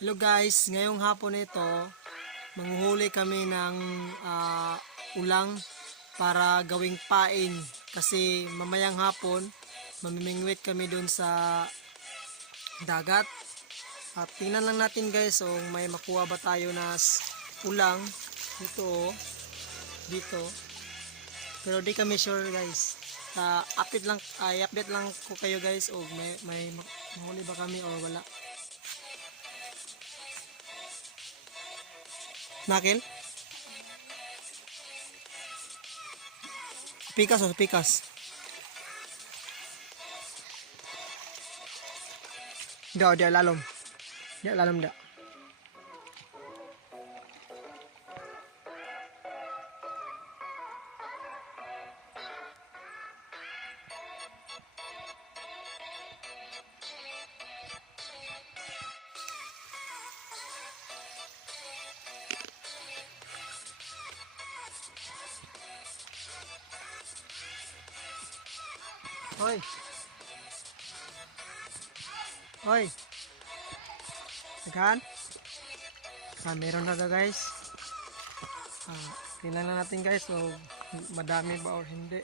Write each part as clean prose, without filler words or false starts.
Hello guys, ngayong hapon ito, manghuhuli kami ng ulang para gawing pain. Kasi mamayang hapon, mamimingwit kami dun sa dagat. At tingnan lang natin guys, may makuha ba tayo na ulang dito, dito. Pero di kami sure guys. I-update lang ko kayo guys, o may mahuli ba kami o wala. Nakil? Pikas o pikas. Dia lalom. Dia lalom dia. Hoy. Hoy. Tekan. Meron na guys. Tingnan na natin guys, madami ba or hindi.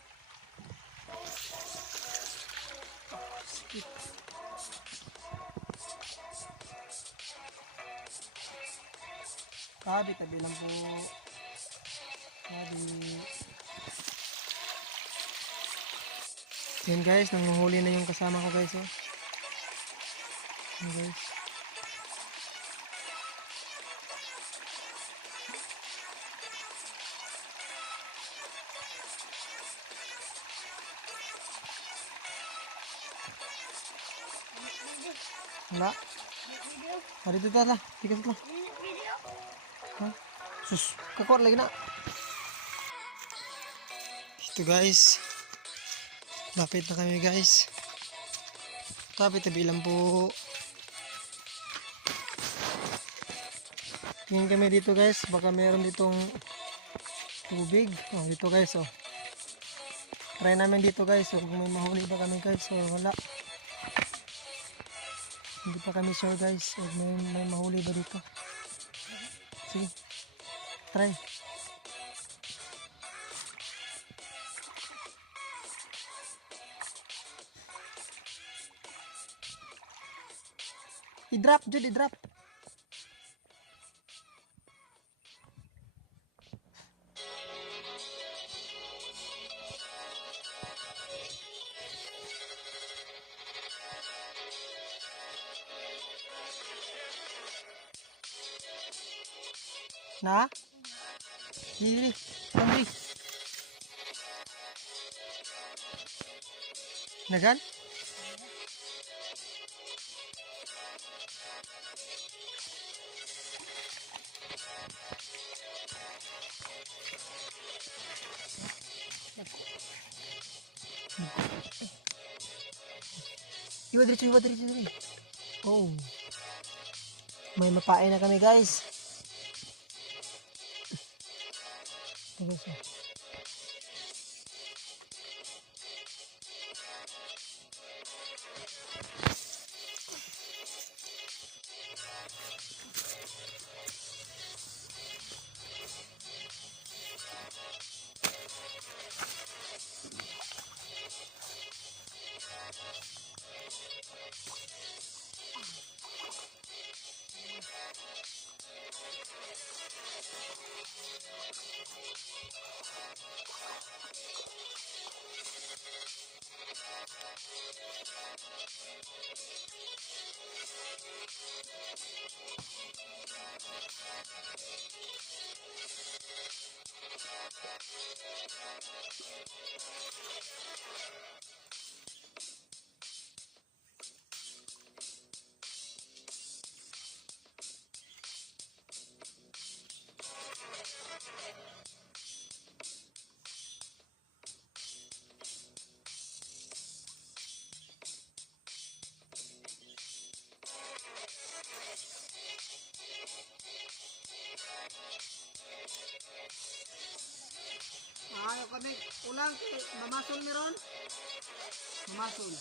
Skip. Tabi lang po. Tabi. Yan guys, nanguhuli na yung kasama ko guys. Yan guys. Wala. Hari itu lah, tiga lah. Sus, kekuat lagi nak. Itu guys. Lapit na kami guys. Tabi lang po. Tingin kami dito guys, baka meron ditong tubig. Dito guys Try namin dito guys, kung may mahuli ba kami guys wala. Hindi pa kami sure guys, may mahuli ba dito. Sige. Try. I-drop, Jud, i-drop. Na? Dili, Andri. Nagan? Iwa diri. Oh. May mapain na kami guys. Ayaw kami ulang mamasol meron. Mamasol.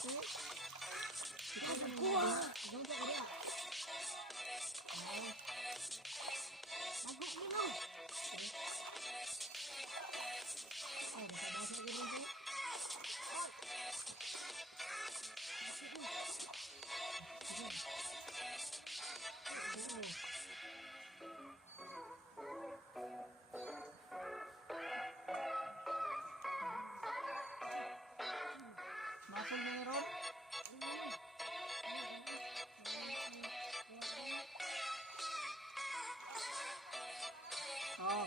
Masol mo na ron? Oo.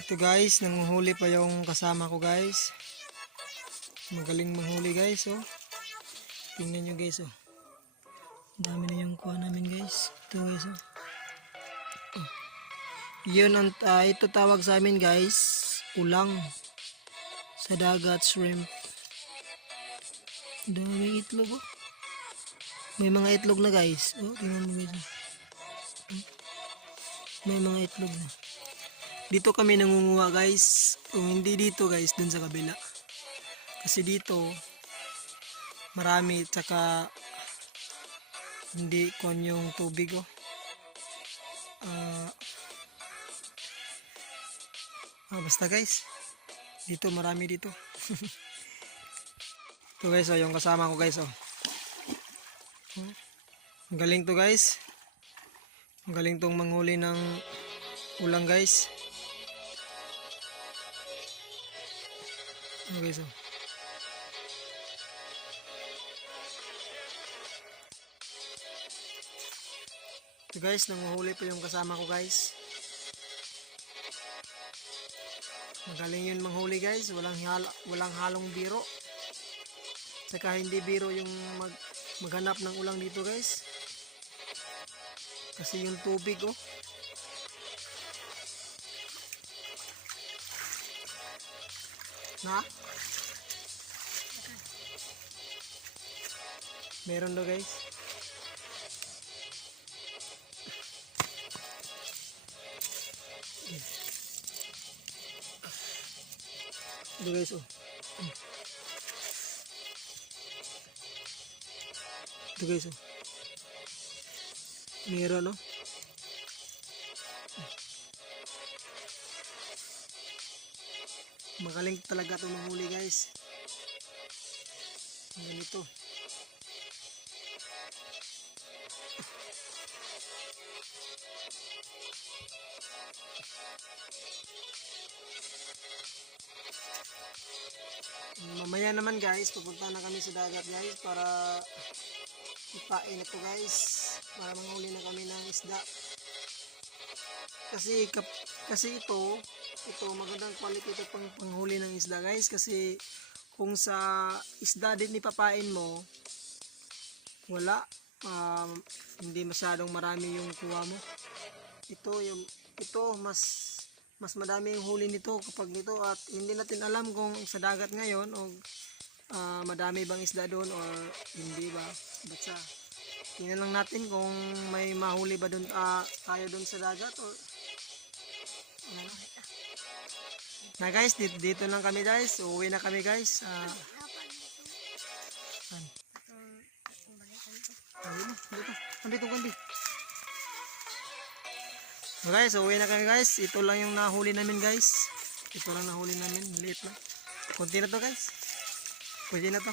Ito guys, nanguhuli pa yung kasama ko guys. Magaling manghuli guys, oh. Tingnan nyo guys, oh. Dami na yung kuha namin guys. Ito guys, oh. Oh. Yun ang ito tawag sa amin guys, ulang sa dagat, shrimp. Daming itlog, oh. May mga itlog na guys. Oh, tingnan mo guys, oh. May mga itlog na. Dito kami nangunguha guys. Kung hindi dito guys, dun sa kabila. Kasi dito marami, tsaka hindi kon yung tubig, oh. Basta guys, dito marami dito. Ito guys, oh, yung kasama ko guys, oh. Ang galing to guys. Ang galing tong manghuli ng ulang guys. Okay, so. Ito guys, nanguhuli pa yung kasama ko guys. Magaling yun manghuli guys. Walang halong biro. Saka hindi biro yung maghanap ng ulang dito guys. Kasi yung tubig, oh. Na? Meron daw guys. Ito guys, oh. Ito guys, oh. Meron, oh. Magaling talaga ito manghuli guys. Ganito. Mamaya naman guys, pupunta na kami sa dagat guys para ipain ito guys, para manghuli na kami ng isda. Kasi ito magandang quality ito pang panghuli ng isda guys, kasi kung sa isda din ipapain mo, wala, hindi masyadong marami yung kuha mo. Ito mas madami yung huli nito kapag nito, at hindi natin alam kung sa dagat ngayon o madami bang isda doon or hindi ba. Basta tingnan lang natin kung may mahuli ba doon tayo doon sa dagat or na guys. Dito lang kami guys, uuwi na kami guys. Dito kandi. So guys, uuwi na kami guys. Ito lang yung nahuli namin guys. Ito lang nahuli namin, liit lang. Kunti na to guys. Pwede na to.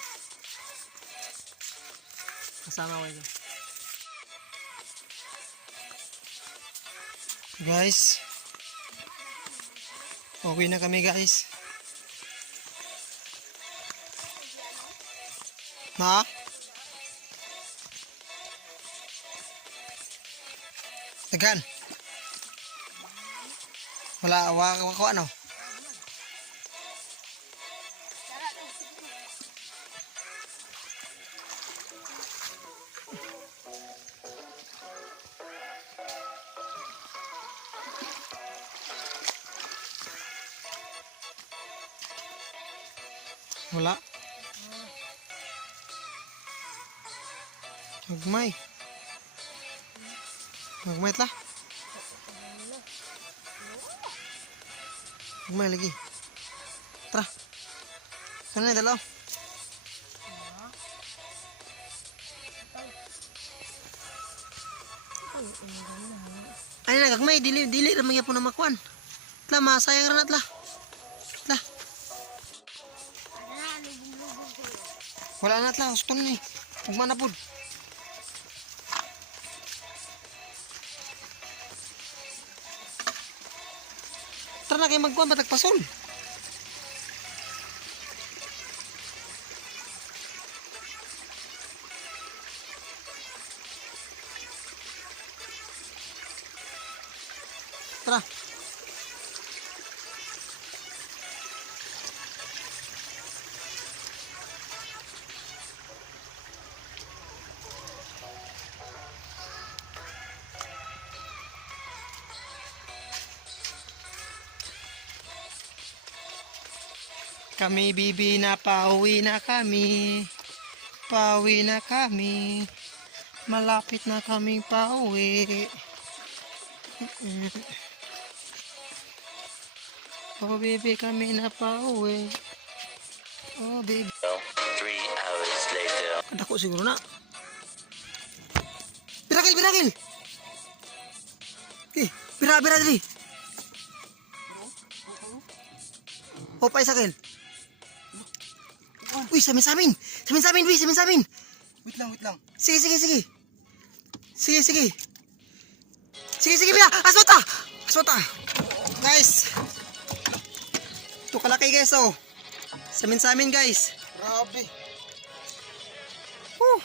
Kasama ko ito. Guys, uuwi na kami guys. Ma? Daghan. Wala, wako ano? Wala. Magmay. Magmay tla. Magmay lagi. Tara. Sana na dalaw. Ay na gagmay dili ra man gyapon na makuan. Tla masayang ra na tla. Tla. Wala na tla, gusto ni. Ugma na pud. Tara na kay magkuan batag pasol. Tara. Kami bibi na pauwi na kami. Pauwi na kami. Malapit na kaming pauwi. Oh baby, kami na pauwi. Oh baby. 3 hours later. Kadako siguro na. Birakil. Bira dali. Opay sakil. Uy, samin. Wait lang. Sige, bila. Aswata. Guys. Ito kalaki guys, oh. Samin guys. Grabe. Whew.